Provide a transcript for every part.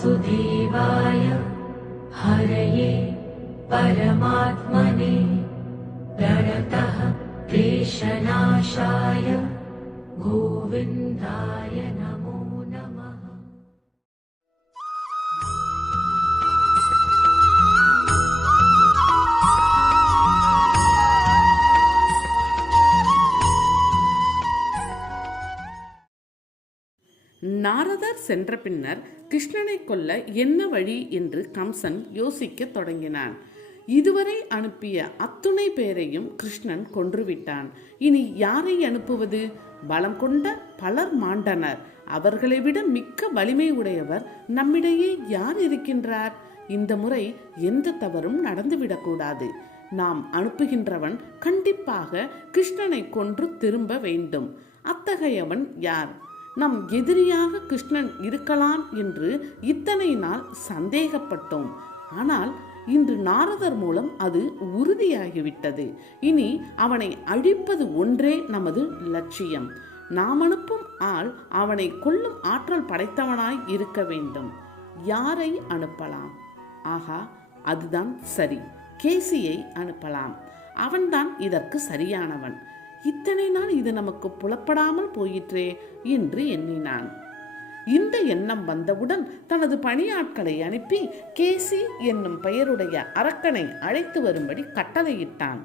वासुदेवाय। हरये परमात्मने நாரதர் சென்ற பின்னர் கிருஷ்ணனை கொல்ல என்ன வழி என்று கம்சன் யோசிக்கத் தொடங்கினான். இதுவரை அனுப்பிய அத்துணை பேரையும் கிருஷ்ணன் கொன்றுவிட்டான். இனி யாரை அனுப்புவது? பலம் கொண்ட பலர் மாண்டனர். அவர்களை விட மிக்க வலிமை உடையவர் நம்மிடையே யார் இருக்கின்றார்? இந்த முறை எந்த தவறும் நடந்துவிடக்கூடாது நாம் அனுப்புகின்றவன் கண்டிப்பாக கிருஷ்ணனை கொன்று திரும்ப வேண்டும். அத்தகையவன் யார்? நம் எதிரியாக கிருஷ்ணன் இருக்கலாம் என்று இத்தனை நாள் சந்தேகப்பட்டோம். ஆனால் இன்று நாரதர் மூலம் அது உறுதியாகிவிட்டது. இனி அவனை அழிப்பது ஒன்றே நமது லட்சியம். நாம் அனுப்பும் ஆள் அவனை கொல்லும் ஆற்றல் படைத்தவனாய் இருக்க வேண்டும். யாரை அனுப்பலாம்? ஆகா அதுதான் சரி. கேசியை அனுப்பலாம். அவன்தான் இதற்கு சரியானவன். இத்தனை நாள் இது நமக்கு புலப்படாமல் போயிற்றே என்று எண்ணினான். இந்த எண்ணம் வந்தவுடன் தனது பணியாட்களை அனுப்பி கேசி என்னும் பெயருடைய அரக்கனை அழைத்து வரும்படி கட்டளையிட்டான்.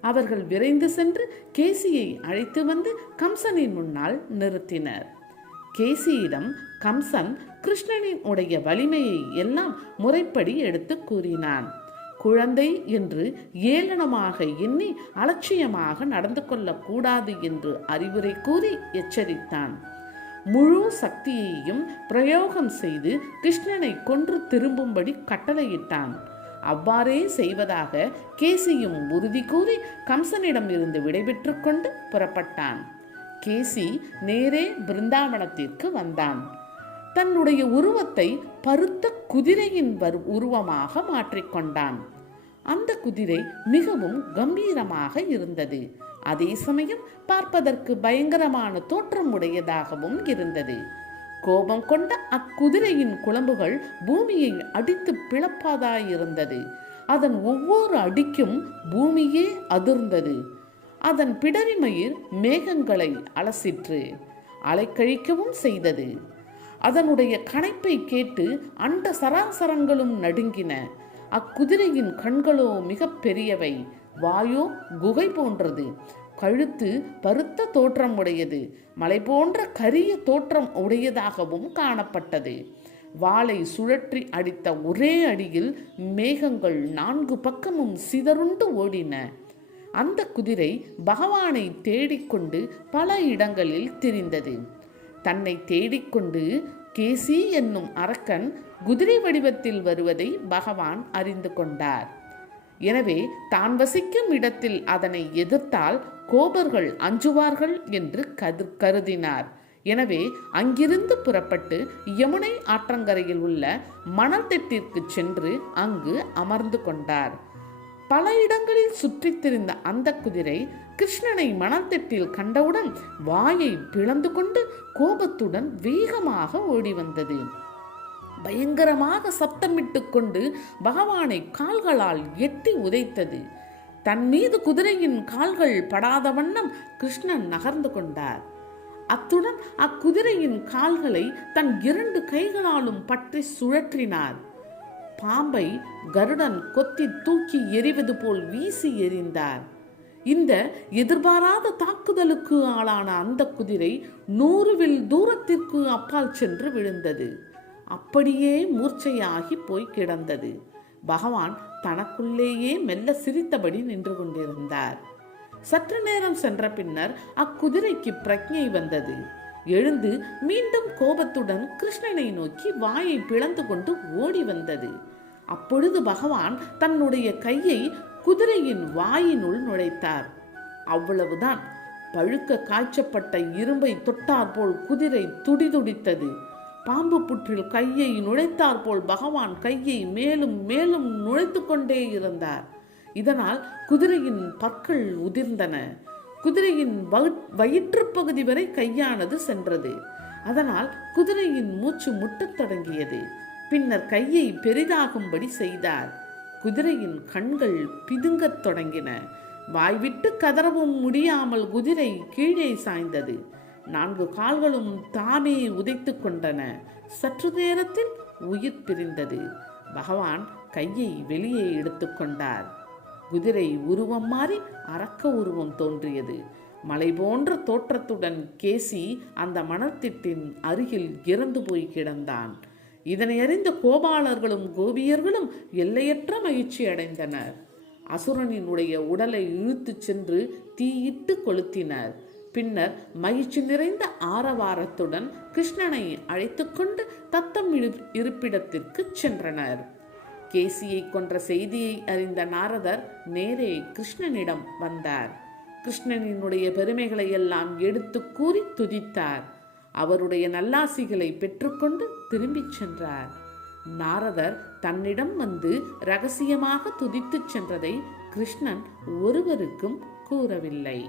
அவர்கள் விரைந்து சென்று கேசியை அழைத்து வந்து கம்சனின் முன்னால் நிறுத்தினர். கேசியிடம் கம்சன் கிருஷ்ணனின் உடைய வலிமையை எல்லாம் முறைப்படி எடுத்து கூறினான். குழந்தை என்று ஏளனமாக எண்ணி அலட்சியமாக நடந்து கொள்ளக்கூடாது என்று அறிவுரை கூறி எச்சரித்தான். முழு சக்தியையும் பிரயோகம் செய்து கிருஷ்ணனை கொன்று திரும்பும்படி கட்டளையிட்டான். அவ்வாறே செய்வதாக கேசியும் உறுதி கூறி கம்சனிடம் இருந்து விடைபெற்று கொண்டு புறப்பட்டான். கேசி நேரே பிருந்தாவனத்திற்கு வந்தான். தன்னுடைய உருவத்தை பருத்த குதிரையின் வரு உருவமாக மாற்றிக்கொண்டான். அந்த குதிரை மிகவும் கம்பீரமாக இருந்தது. அதே சமயம் பார்ப்பதற்கு பயங்கரமான தோற்றம் உடையதாகவும் இருந்தது. கோபம் கொண்ட அக்குதிரையின் குழம்புகள் பூமியை அடித்து பிளப்பதாயிருந்தது. அதன் ஒவ்வொரு அடிக்கும் பூமியே அதிர்ந்தது. அதன் பிடரிமயிர் மேகங்களை அலசிற்று. அலைக்கழிக்கவும் செய்தது. அதனுடைய கணைப்பை கேட்டு அண்ட சராசரங்களும் நடுங்கின. அக்குதிரையின் கண்களோ மிக பெரியவை. வாயோ குகை போன்றது. கழுத்து பருத்த தோற்றம் உடையது. மலை போன்ற கரிய தோற்றம் உடையதாகவும் காணப்பட்டது. வாளை சுழற்றி அடித்த ஒரே அடியில் மேகங்கள் நான்கு பக்கமும் சிதறுண்டு ஓடின. அந்த குதிரை பகவானை தேடிக்கொண்டு பல இடங்களில் திரிந்தது. தன்னை தேடிக்கொண்டு கேசி என்னும் அரக்கன் குதிரை வடிவத்தில் வருவதை பகவான் அறிந்து கொண்டார். எனவே தான் வசிக்கும் இடத்தில் அதனை எதிர்த்தால் கோபர்கள் அஞ்சுவார்கள் என்று கது கருதினார். எனவே அங்கிருந்து புறப்பட்டு யமுனை ஆற்றங்கரையில் உள்ள மணல் திட்டிற்கு சென்று அங்கு அமர்ந்து கொண்டார். பல இடங்களில் சுற்றித் திரிந்த அந்த குதிரை கிருஷ்ணனை மணல்திட்டில் கண்டவுடன் வாயை பிளந்து கொண்டு கோபத்துடன் வேகமாக ஓடி வந்தது பயங்கரமாக சப்தமிட்டு கொண்டு பகவானை கால்களால் எட்டி உதைத்தது. தன் மீது குதிரையின் கால்கள் படாத வண்ணம் கிருஷ்ணன் நகர்ந்து கொண்டார். அத்துடன் அக்குதிரையின் கால்களை தன் இரண்டு கைகளாலும் பற்றி சுழற்றினார். பாம்பை கருடன் கொத்தி தூக்கி எறிவது போல் வீசி எறிந்தார். இந்த எதிர்பாராத தாக்குதலுக்கு ஆளான அந்த குதிரை நூறு வில் தூரத்திற்கு அப்பால் சென்று விழுந்தது. அப்படியே மூர்ச்சையாகி போய் கிடந்தது. பகவான் தனக்குள்ளேயே மெல்ல சிரித்தபடி நின்று கொண்டிருந்தார். சற்று நேரம் சென்ற பின்னர் அக்குதிரைக்கு பிரக்ஞை வந்தது. எழுந்து மீண்டும் கோபத்துடன் கிருஷ்ணனை நோக்கி வாயை பிளந்து கொண்டு ஓடி வந்தது. அப்பொழுது பகவான் தன்னுடைய கையை குதிரையின் வாயினுள் நுழைத்தார். அவ்வளவுதான். பழுக்க காய்ச்சப்பட்ட இரும்பை தொட்டாற்போல் குதிரை துடிதுடித்தது. பாம்பு புற்றில் கையை நுழைத்தாற்போல் பகவான் கையை மேலும் மேலும் நுழைத்து கொண்டே இருந்தார். இதனால் குதிரையின் பற்கள் உதிர்ந்தன. குதிரையின் வயிற்று வயிற்றுப் பகுதி வரை கையானது சென்றது. அதனால் குதிரையின் மூச்சு முட்டத் தொடங்கியது. பின்னர் கையை பெரிதாகும்படி செய்தார். குதிரையின் கண்கள் பிதுங்கத் தொடங்கின. வாய்விட்டு கதறவும் முடியாமல் குதிரை கீழே சாய்ந்தது. நான்கு கால்களும் தாமே உதைத்து கொண்டன. சற்று நேரத்தில் உயிர் பிரிந்தது. பகவான் கையை வெளியே எடுத்துக்கொண்டார் குதிரை உருவம் மாறி அரக்க உருவம் தோன்றியது. மலை போன்ற தோற்றத்துடன் கேசி அந்த மணத்திட்டின் அருகில் இறந்து போய் கிடந்தான். இதனை அறிந்த கோபாலர்களும் கோபியர்களும் எல்லையற்ற மகிழ்ச்சி அடைந்தனர். அசுரனினுடைய உடலை இழுத்துச் சென்று தீயிட்டு கொளுத்தினர். பின்னர் மகிழ்ச்சி நிறைந்த ஆரவாரத்துடன் கிருஷ்ணனை அழைத்துக்கொண்டு தத்தம் இருப்பிடத்திற்கு சென்றனர். கேசியை கொன்ற செய்தியை அறிந்த நாரதர் நேரே கிருஷ்ணனிடம் வந்தார். கிருஷ்ணனினுடைய பெருமைகளை எல்லாம் எடுத்து கூறி துதித்தார். அவருடைய நல்லாசிகளை பெற்றுக்கொண்டு திரும்பிச் சென்றார். நாரதர் தன்னிடம் வந்து ரகசியமாக துதித்துச் சென்றதை கிருஷ்ணன் ஒருவருக்கும் கூறவில்லை.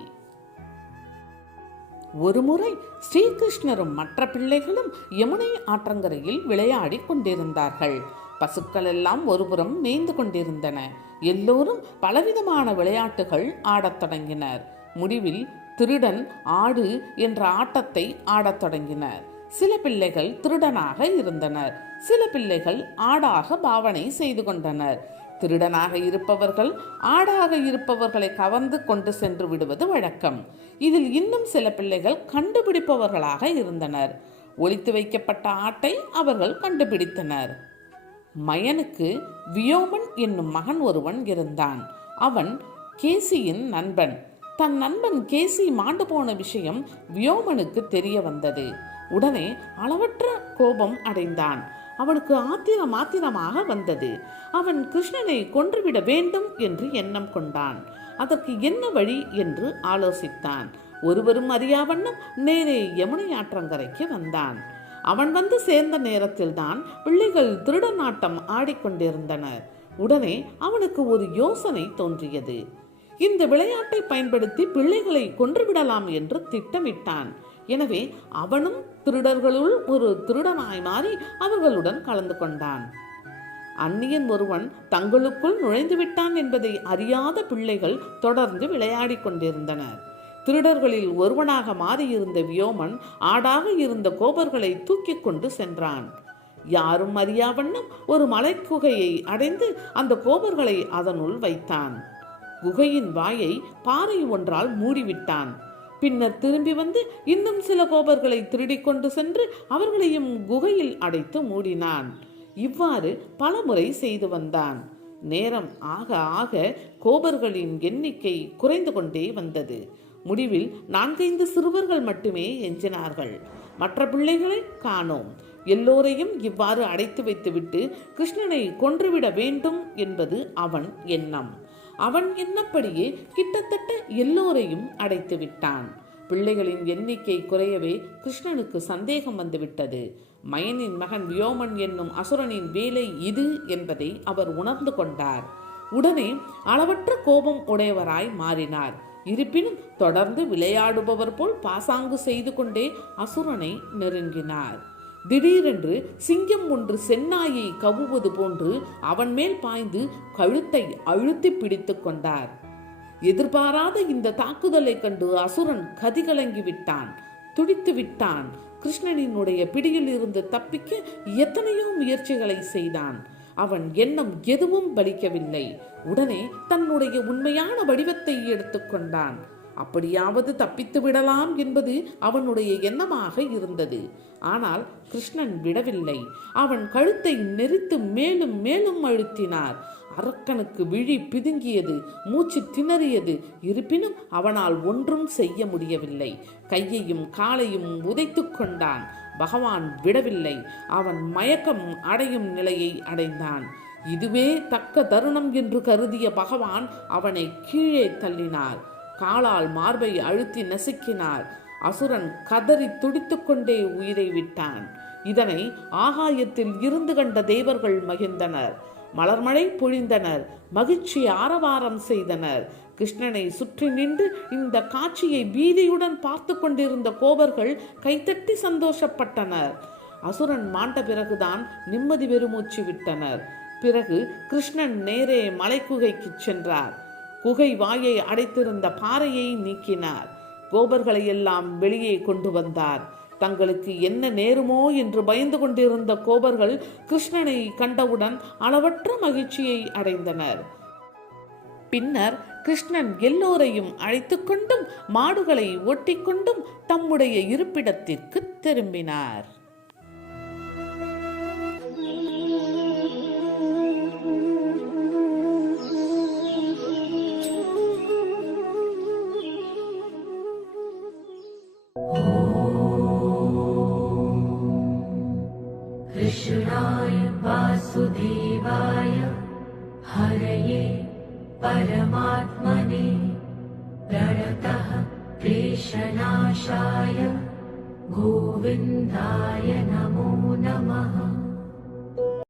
ஒருமுறை ஸ்ரீகிருஷ்ணரும் மற்ற பிள்ளைகளும் யமுனை ஆற்றங்கரையில் விளையாடிக் கொண்டிருந்தார்கள். பசுக்கள் எல்லாம் ஒருபுறம் மேய்ந்து கொண்டிருந்தன. எல்லோரும் பலவிதமான விளையாட்டுகள் ஆடத் தொடங்கினர். முடிவில் திருடன் ஆடு என்ற ஆட்டத்தை ஆடத் தொடங்கினர். சில பிள்ளைகள் திருடனாக இருந்தனர். சில பிள்ளைகள் ஆடாக பாவனை செய்து கொண்டனர். திருடனாக இருப்பவர்கள் ஆடாக இருப்பவர்களை கவர்ந்து கொண்டு சென்று விடுவது வழக்கம். இதில் இன்னும் சில பிள்ளைகள் கண்டுபிடிப்பவர்களாக இருந்தனர். ஒழித்து வைக்கப்பட்ட ஆட்டை அவர்கள் கண்டுபிடித்தனர். மயனுக்கு வியோமன் என்னும் மகன் ஒருவன் இருந்தான். அவன் கேசியின் நண்பன். தன் நண்பன் கேசி மாண்டு போன விஷயம் வியோமனுக்கு தெரிய வந்தது. உடனே அளவற்ற கோபம் அடைந்தான். அவனுக்கு ஆத்திரம் ஆத்திரமாக வந்தது. அவன் கிருஷ்ணனை கொன்றுவிட வேண்டும் என்று எண்ணம் கொண்டான். அதற்கு என்ன வழி என்று ஆலோசித்தான். ஒருவரும் அறியாவண்ணம் நேரே யமுனை ஆற்றங்கரைக்கு வந்தான். அவன் வந்து சேர்ந்த நேரத்தில்தான் பிள்ளைகள் திருடநாட்டம் ஆடிக்கொண்டிருந்தனர். உடனே அவனுக்கு ஒரு யோசனை தோன்றியது. இந்த விளையாட்டை பயன்படுத்தி பிள்ளைகளை கொன்றுவிடலாம் என்று திட்டமிட்டான். எனவே அவனும் திருடர்களுள் ஒரு திருடனாய் மாறி அவர்களுடன் கலந்து கொண்டான். அந்நியன் ஒருவன் தங்களுக்குள் நுழைந்து விட்டான் என்பதை அறியாத பிள்ளைகள் தொடர்ந்து விளையாடிக் கொண்டிருந்தனர். திருடர்களில் ஒருவனாக மாறியிருந்த வியோமன் ஆடாக இருந்த கோபர்களை தூக்கிக் கொண்டு சென்றான். யாரும் அறியாவண்ணம் ஒரு மலைக்குகையை அடைந்து அந்த கோபர்களை அதனுள் வைத்தான். குகையின் வாயை பாறை ஒன்றால் மூடிவிட்டான். பின்னர் திரும்பி வந்து இன்னும் சில கோபர்களை திருடிக்கொண்டு சென்று அவர்களையும் குகையில் அடைத்து மூடினான். இவ்வாறு பலமுறை செய்து வந்தான். நேரம் ஆக ஆக கோபர்களின் எண்ணிக்கை குறைந்து கொண்டே வந்தது. முடிவில் நான்கைந்து சிறுவர்கள் மட்டுமே எஞ்சினார்கள். மற்ற பிள்ளைகளை காணோம். எல்லோரையும் இவ்வாறு அடைத்து வைத்துவிட்டு கிருஷ்ணனை கொன்றுவிட வேண்டும் என்பது அவன் எண்ணம். அவன் என்னப்படியே கிட்டத்தட்ட எல்லோரையும் அடைத்து விட்டான் பிள்ளைகளின் எண்ணிக்கை குறையவே கிருஷ்ணனுக்கு சந்தேகம் வந்துவிட்டது. மயனின் மகன் வியோமன் என்னும் அசுரனின் வேலை இது என்பதை அவர் உணர்ந்து கொண்டார். உடனே அளவற்ற கோபம் உடையவராய் மாறினார். இருப்பினும் தொடர்ந்து விளையாடுபவர் போல் பாசாங்கு செய்து கொண்டே அசுரனை நெருங்கினார். திடீரென்று சிங்கம் ஒன்று செந்நாயை கவுவது போன்று அவன் மேல் பாய்ந்து கழுத்தை அழுத்தி பிடித்து கொண்டார். எதிர்பாராத இந்த தாக்குதலை கண்டு அசுரன் கதிகலங்கி விட்டான். துடித்து விட்டான். கிருஷ்ணனினுடைய பிடியில் இருந்து தப்பிக்க எத்தனையோ முயற்சிகளை செய்தான். அவன் எண்ணம் எதுவும் பலிக்கவில்லை. உடனே தன்னுடைய உண்மையான வடிவத்தை எடுத்துக்கொண்டான் அப்படியாவது தப்பித்து விடலாம் என்பது அவனுடைய எண்ணமாக இருந்தது. ஆனால் கிருஷ்ணன் விடவில்லை. அவன் கழுத்தை நெரித்து மேலும் மேலும் அழுத்தினார். அரக்கனுக்கு விழி பிதுங்கியது மூச்சு திணறியது. இருப்பினும் அவனால் ஒன்றும் செய்ய முடியவில்லை. கையையும் காலையும் உதைத்து கொண்டான். பகவான் விடவில்லை. அவன் மயக்கம் அடையும் நிலையை அடைந்தான். இதுவே தக்க தருணம் என்று கருதிய பகவான் அவனை கீழே தள்ளினார். காலால் மார்பை அழுத்தி நசுக்கினார். அசுரன் கதறி துடித்துக்கொண்டே உயிரை விட்டான். இதனை ஆகாயத்தில் இருந்து கண்ட தேவர்கள் மகிழ்ந்தனர். மலர்மழை பொழிந்தனர். மகிழ்ச்சி ஆரவாரம் செய்தனர். கிருஷ்ணனை சுற்றி நின்று இந்த காட்சியை பீதியுடன் பார்த்து கொண்டிருந்த கோபர்கள் கைத்தட்டி சந்தோஷப்பட்டனர். அசுரன் மாண்ட பிறகுதான் நிம்மதி பெருமூச்சு விட்டனர். பிறகு கிருஷ்ணன் நேரே மலைக்குகைக்கு சென்றார். குகை வாயை அடைத்திருந்த பாறையை நீக்கினார். கோபர்களை எல்லாம் வெளியே கொண்டு வந்தார். தங்களுக்கு என்ன நேருமோ என்று பயந்து கொண்டிருந்த கோபர்கள் கிருஷ்ணனை கண்டவுடன் அளவற்ற மகிழ்ச்சியை அடைந்தனர். பின்னர் கிருஷ்ணன் எல்லோரையும் அழைத்து கொண்டும் மாடுகளை ஒட்டிக்கொண்டும் தம்முடைய இருப்பிடத்திற்கு திரும்பினார். परमात्मने प्रणतः क्लेशनाशाय गोविन्दाय नमः